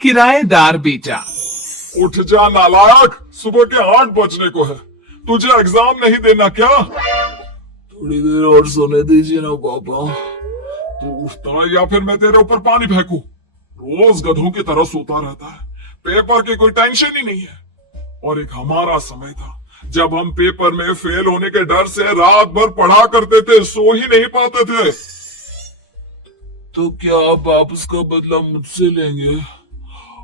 किराएदार बेटा। उठ जा नालायक, सुबह के 8 बजने को है। तुझे एग्जाम नहीं देना क्या? थोड़ी देर और सोने दीजिए ना पापा। तू उठता या फिर मैं तेरे ऊपर पानी फेंकू? रोज गधों की तरह सोता रहता है, पेपर की कोई टेंशन ही नहीं है। और एक हमारा समय था जब हम पेपर में फेल होने के डर से रात भर पढ़ा करते थे, सो ही नहीं पाते थे। तो क्या आप वापस का बदला मुझसे लेंगे?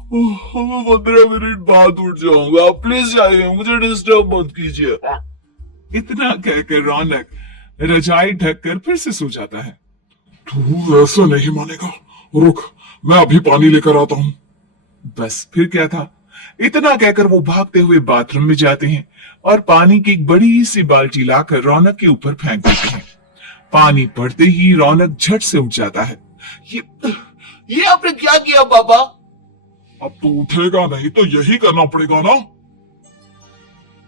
15 मिनट बाद उठ जाऊंगा, आप प्लीज जाइए, मुझे डिस्टर्ब मत कीजिए। इतना कहकर रौनक रजाई ढककर फिर से सो जाता है। तू ऐसा नहीं मानेगा, रुक मैं अभी पानी लेकर आता हूँ। बस फिर क्या था, इतना कहकर वो भागते हुए बाथरूम में जाते हैं और पानी की एक बड़ी सी बाल्टी लाकर रौनक के ऊपर फेंक देते हैं। पानी पड़ते ही रौनक झट से उठ जाता है। ये आपने क्या किया पापा? अब तू उठेगा नहीं तो यही करना पड़ेगा ना।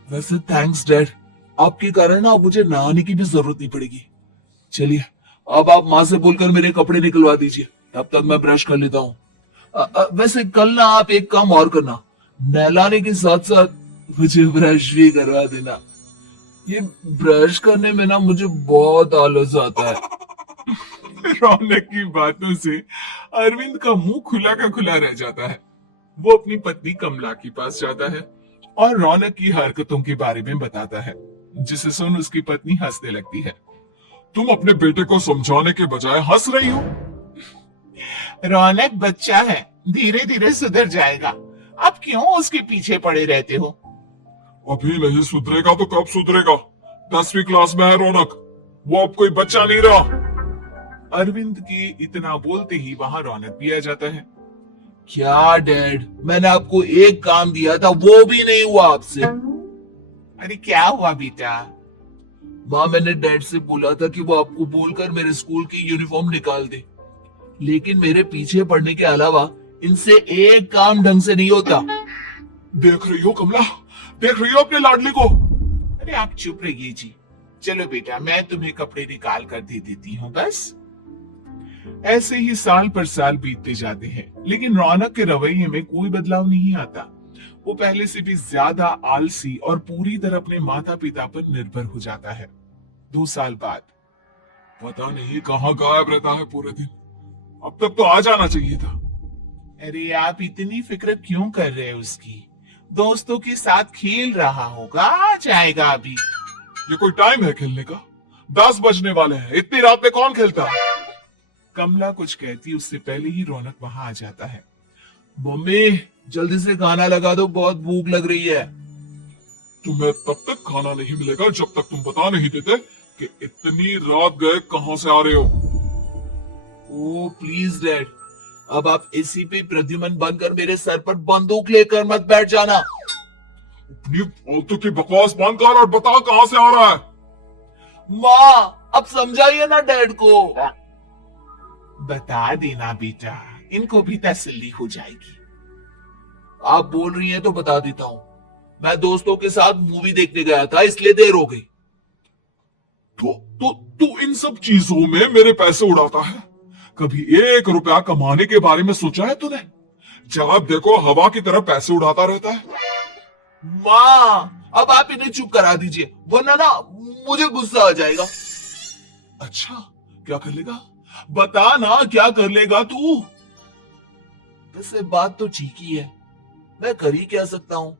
वैसे थैंक्स डैड, आपके कारण ना अब मुझे नहाने की भी जरूरत नहीं पड़ेगी। चलिए अब आप माँ से बोलकर मेरे कपड़े निकलवा दीजिए, तब तक मैं ब्रश कर लेता हूँ। वैसे कल ना आप एक काम और करना, नहलाने के साथ साथ मुझे ब्रश भी करवा देना। ये ब्रश करने में ना मुझे बहुत आलस आता है। रौनक की बातों से अरविंद का मुंह खुला का खुला रह जाता है। वो अपनी पत्नी कमला के पास जाता है और रौनक की हरकतों के बारे में बताता है, जिसे सुन उसकी पत्नी हंसने लगती है। तुम अपने बेटे को समझाने के बजाय हंस रही हो। रौनक बच्चा है, धीरे धीरे सुधर जाएगा, अब क्यों उसके पीछे पड़े रहते हो? अभी नहीं सुधरेगा तो कब सुधरेगा? 10वीं क्लास में है रौनक, वो अब कोई बच्चा नहीं रहा। अरविंद के इतना बोलते ही वहां रौनक भी आ जाता है। क्या डैड, मैंने आपको एक काम दिया था, वो भी नहीं हुआ आपसे। अरे क्या हुआ बेटा? माँ, मैंने डैड से बोला था कि वो आपको बोलकर मेरे स्कूल की यूनिफॉर्म निकाल दे, लेकिन मेरे पीछे पड़ने के अलावा इनसे एक काम ढंग से नहीं होता। देख रही हो कमला, देख रही हो अपने लाडली को? अरे आप चुप रहिए जी। चलो बेटा, मैं तुम्हें कपड़े निकाल कर दे देती हूँ बस। ऐसे ही साल पर साल बीतते जाते हैं, लेकिन रौनक के रवैये में कोई बदलाव नहीं आता। वो पहले से भी ज्यादा आलसी और पूरी तरह अपने माता पिता पर निर्भर हो जाता है। 2 साल बाद पता नहीं कहाँ गायब रहता है पूरे दिन, अब तक तो आ जाना चाहिए था। अरे आप इतनी फिक्र क्यों कर रहे हो उसकी? दोस्तों के साथ खेल रहा होगा, आ जाएगा अभी। ये कोई टाइम है खेलने का? 10 बजने वाले हैं, इतनी रात में कौन खेलता है? कमला कुछ कहती उससे पहले ही रौनक वहां आ जाता है। मम्मी जल्दी से खाना लगा दो, बहुत भूख लग रही है। तुम्हें तब तक खाना नहीं मिलेगा जब तक तुम बता नहीं देते कि इतनी रात गए कहां से आ रहे हो। ओ प्लीज डैड, अब आप एसी पे प्रद्युमन बनकर मेरे सर पर बंदूक लेकर मत बैठ जाना। अपनी फालतू की बकवास बंद कर और बता कहां से आ रहा है। माँ अब समझाइए ना डैड को। बता देना बेटा, इनको भी तसल्ली हो जाएगी। आप बोल रही हैं तो बता देता हूँ, मैं दोस्तों के साथ मूवी देखने गया था, इसलिए देर हो गई। तो तू इन सब चीजों में मेरे पैसे उड़ाता है? कभी 1 रुपया कमाने के बारे में सोचा है तूने? जब देखो हवा की तरह पैसे उड़ाता रहता है। माँ अब आप इन्हें चुप करा दीजिए, वरना ना मुझे गुस्सा आ जाएगा। अच्छा क्या कर लेगा? बता ना क्या कर लेगा तू? वैसे बात तो ठीक ही है, मैं कर ही क्या सकता हूँ,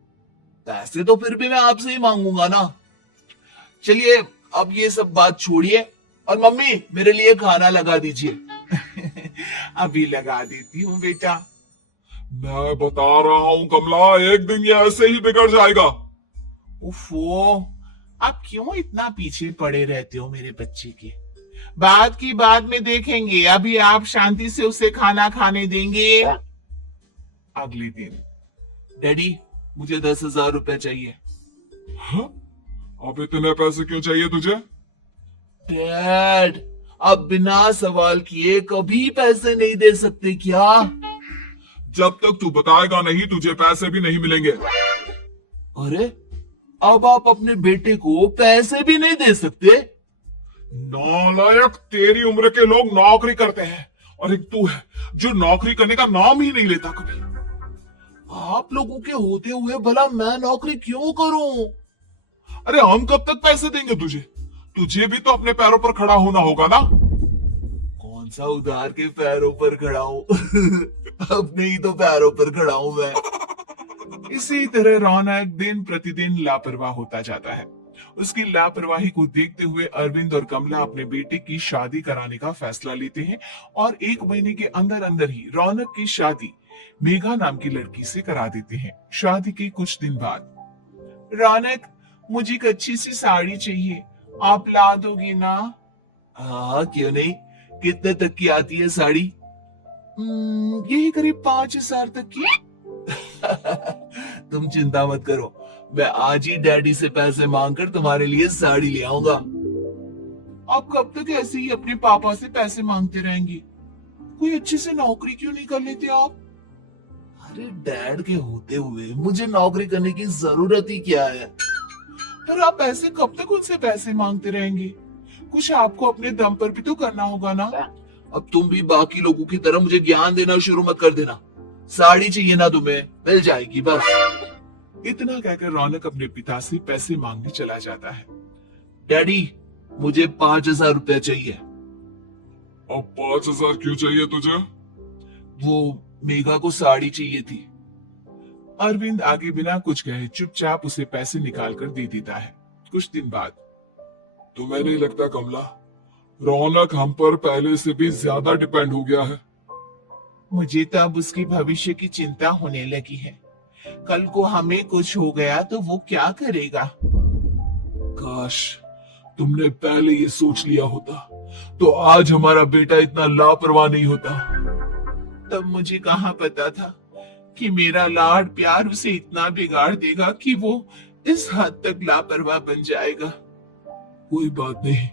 पैसे तो फिर भी मैं आपसे ही मांगूंगा ना। चलिए अब ये सब बात छोड़िए और मम्मी मेरे लिए खाना लगा दीजिए। अभी लगा देती हूँ बेटा। मैं बता रहा हूँ कमला, एक दिन ये ऐसे ही बिगड़ जाएगा। उफो, आप क्यों इतना पीछे पड़े रहते हो मेरे बच्चे के? बात की बाद में देखेंगे, अभी आप शांति से उसे खाना खाने देंगे। अगले दिन, डैडी मुझे 10,000 रुपए चाहिए। हाँ? अब इतने पैसे क्यों चाहिए तुझे? डैड अब बिना सवाल किए कभी पैसे नहीं दे सकते क्या? जब तक तू बताएगा नहीं तुझे पैसे भी नहीं मिलेंगे। अरे अब आप अपने बेटे को पैसे भी नहीं दे सकते? नालायक, तेरी उम्र के लोग नौकरी करते हैं और एक तू है जो नौकरी करने का नाम ही नहीं लेता कभी। आप लोगों के होते हुए भला मैं नौकरी क्यों करूं? अरे हम कब तक पैसे देंगे तुझे? तुझे भी तो अपने पैरों पर खड़ा होना होगा ना। कौन सा उधार के पैरों पर खड़ा हूं? अपने ही तो पैरों पर खड़ा हूं मैं। इसी तरह रौनक दिन प्रतिदिन लापरवाह होता जाता है। उसकी लापरवाही को देखते हुए अरविंद और कमला अपने बेटे की शादी कराने का फैसला लेते हैं और 1 महीने के अंदर अंदर ही रौनक की शादी मेघा नाम की लड़की से करा देते हैं। शादी के कुछ दिन बाद, रौनक, मुझे एक अच्छी सी साड़ी चाहिए, आप ला दोगी ना? हाँ, क्यों नहीं। कितने तक की आती है साड़ी? यही करीब 5,000 तक की। तुम चिंता मत करो, मैं आज ही डैडी से पैसे मांगकर तुम्हारे लिए साड़ी ले आऊंगा। आप कब तक ऐसे ही अपने पापा से पैसे मांगते रहेंगे? कोई अच्छी सी नौकरी क्यों नहीं कर लेते आप? अरे डैड के होते हुए मुझे नौकरी करने की जरूरत ही क्या है? पर आप ऐसे कब तक उनसे पैसे मांगते रहेंगे? कुछ आपको अपने दम पर भी तो करना होगा ना। अब तुम भी बाकी लोगों की तरह मुझे ज्ञान देना शुरू मत कर देना। साड़ी चाहिए ना तुम्हें, मिल जाएगी बस। इतना कहकर रौनक अपने पिता से पैसे मांगने चला जाता है। डैडी, मुझे 5,000 रुपया चाहिए। अब 5,000 क्यों चाहिए तुझे? वो मेघा को साड़ी चाहिए थी। अरविंद आगे बिना कुछ कहे चुपचाप उसे पैसे निकाल कर दे देता है। कुछ दिन बाद, तुम्हें नहीं लगता कमला, रौनक हम पर पहले से भी ज्यादा डिपेंड हो गया है? मुझे तो अब उसकी भविष्य की चिंता होने लगी है। कल को हमें कुछ हो गया तो वो क्या करेगा? काश तुमने पहले ये सोच लिया होता तो आज हमारा बेटा इतना लापरवाह नहीं होता। तब मुझे कहाँ पता था कि मेरा लाड प्यार उसे इतना बिगाड़ देगा कि वो इस हद तक लापरवाह बन जाएगा। कोई बात नहीं,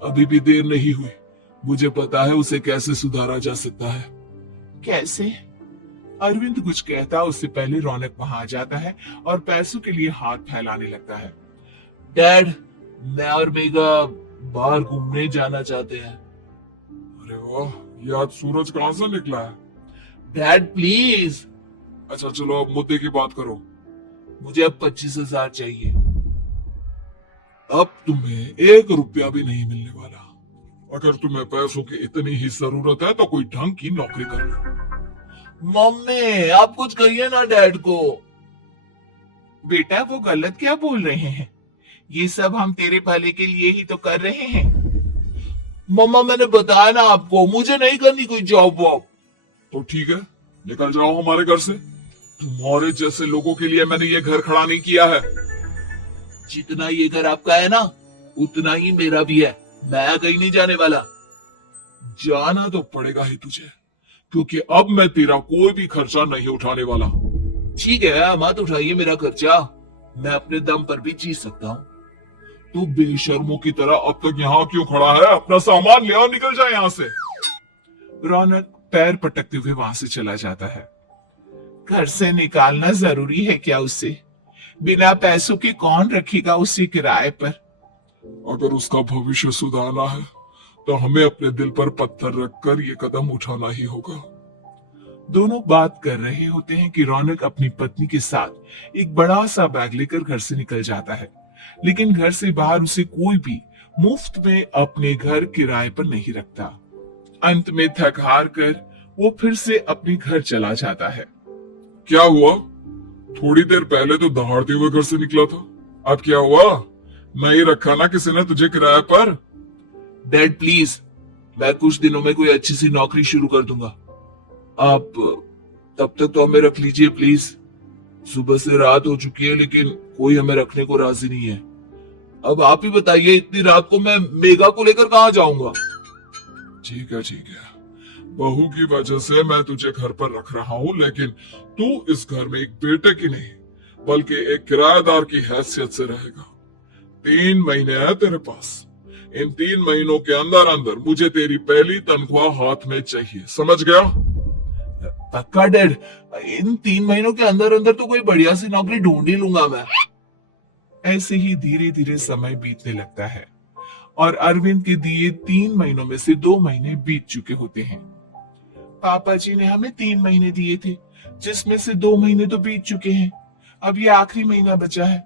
अभी भी देर नहीं हुई। मुझे पता है उसे कैसे सुधारा जा सकता है। कैसे? अरविंद कुछ कहता उससे पहले रौनक वहां आ जाता है और पैसों के लिए हाथ फैलाने लगता है। डैड, मैं और मेघा बाहर घूमने जाना चाहते हैं। अरे वाह, ये आज सूरज कहां से निकला है? Dad please. अच्छा चलो अब मुद्दे की बात करो। मुझे अब 25,000 चाहिए। अब तुम्हें 1 रुपया भी नहीं मिलने वाला। अगर तुम्हें पैसों की इतनी ही जरूरत है तो कोई ढंग की नौकरी कर लो। मम्मी, आप कुछ कहिए ना डैड को। बेटा, वो गलत क्या बोल रहे हैं? ये सब हम तेरे भले के लिए ही तो कर रहे हैं। मम्मा, मैंने बताया ना आपको, मुझे नहीं करनी कोई जॉब वॉब। तो ठीक है, निकल जाओ हमारे घर से। तुम्हारे जैसे लोगों के लिए मैंने ये घर खड़ा नहीं किया है। जितना ये घर आपका है ना, उतना ही मेरा भी है। मैं कहीं नहीं जाने वाला। जाना तो पड़ेगा ही तुझे, क्योंकि अब मैं तेरा कोई भी खर्चा नहीं उठाने वाला। ठीक है, मत उठाइए मेरा खर्चा, मैं अपने दम पर भी जी सकता हूँ। तू बेशर्मों की तरह अब तक यहाँ क्यों खड़ा है? अपना सामान ले आओ, निकल जाए यहाँ से। रौनक पैर पटकते हुए वहां से चला जाता है। घर से निकालना जरूरी है क्या उसे? बिना पैसों के कौन रखेगा उसे किराए पर? अगर उसका भविष्य सुधारना है तो हमें अपने दिल पर पत्थर रखकर ये कदम उठाना ही होगा। दोनों बात कर रहे होते हैं कि रौनक अपनी पत्नी के साथ एक बड़ा सा बैग लेकर घर से निकल जाता है, लेकिन घर से बाहर उसे कोई भी मुफ्त में अपने घर किराए पर नहीं रखता। अंत में थक हार कर वो फिर से अपने घर चला जाता है। क्या हुआ? थोड़ी देर पहले तो दहाड़ते हुए घर से निकला था, अब क्या हुआ? नहीं रखा ना किसी ने तुझे किराए पर? डैड प्लीज, मैं कुछ दिनों में कोई अच्छी सी नौकरी शुरू कर दूंगा। आप तब तक तो हमें रख लीजिए प्लीज। सुबह से रात हो चुकी है लेकिन कोई हमें रखने को राजी नहीं है। अब आप ही बताइए, इतनी रात को मैं मेघा को लेकर कहाँ जाऊंगा? ठीक है, बहू की वजह से मैं तुझे घर पर रख रहा हूँ, लेकिन तू इस घर में एक बेटे की नहीं बल्कि एक किराएदार की हैसियत से रहेगा। 3 महीने है तेरे पास। इन 3 महीनों के अंदर अंदर मुझे तेरी पहली तनख्वाह हाथ में चाहिए, समझ गया? पक्का डैड, इन 3 महीनों के अंदर अंदर तो कोई बढ़िया सी नौकरी ढूंढ ही लूंगा मैं। ऐसे ही धीरे धीरे समय बीतने लगता है और अरविंद के दिए 3 महीनों में से 2 महीने बीत चुके होते हैं। पापा जी ने हमें 3 महीने दिए थे, जिसमें से 2 महीने तो बीत चुके हैं। अब ये आखिरी महीना बचा है।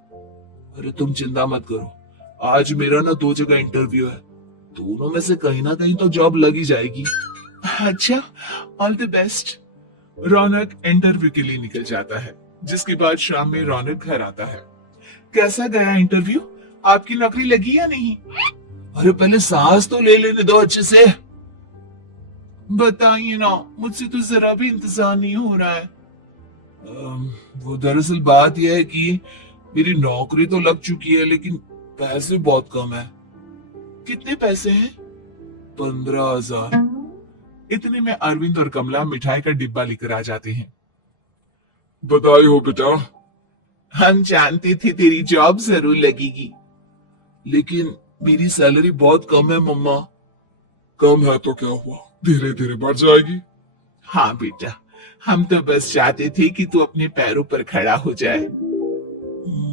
अरे तुम चिंता मत करो, आज मेरा ना 2 जगह इंटरव्यू है, दोनों में से कहीं ना कहीं तो जॉब लग ही जाएगी। अच्छा, all the best. Raunak interview के लिए निकल जाता है, जिसके बाद शाम में रौनक घर आता है। कैसा गया इंटरव्यू? आपकी नौकरी लगी या नहीं? अरे पहले सांस तो ले लेने दो अच्छे से। बताइए ना, मुझसे तो जरा भी इंतजार नहीं हो रहा है। वो दरअसल बात यह है कि मेरी नौकरी तो लग चुकी है, लेकिन पैसे बहुत कम है। कितने पैसे हैं? 15,000। इतने में अरविंद और कमला मिठाई का डिब्बा लेकर आ जाते हैं। बधाई हो बेटा। हम जानते थे तेरी जॉब जरूर लगेगी। लेकिन मेरी सैलरी बहुत कम है मम्मा। कम है तो क्या हुआ, धीरे धीरे बढ़ जाएगी। हाँ बेटा, हम तो बस चाहते थे कि तू अपने पैरों पर खड़ा हो जाए।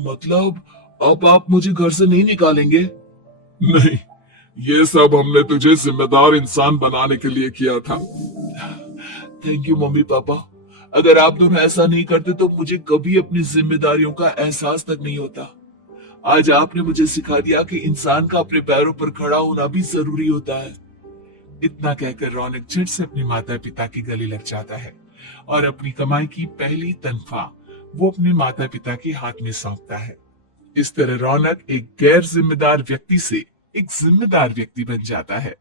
मतलब अब आप मुझे घर से नहीं निकालेंगे? नहीं, ये सब हमने तुझे जिम्मेदार इंसान बनाने के लिए किया था। Thank you mummy papa. अगर आप दोनों ऐसा नहीं करते तो मुझे कभी अपनी जिम्मेदारियों का एहसास तक नहीं होता। आज आपने मुझे सिखा दिया कि इंसान का अपने पैरों पर खड़ा होना भी जरूरी होता है। इतना कहकर रौनक झट से अपने माता पिता के गले लग जाता है और अपनी कमाई की पहली तनख्वाह वो अपने माता पिता के हाथ में सौंपता है। इस तरह रौनक एक गैर जिम्मेदार व्यक्ति से एक जिम्मेदार व्यक्ति बन जाता है।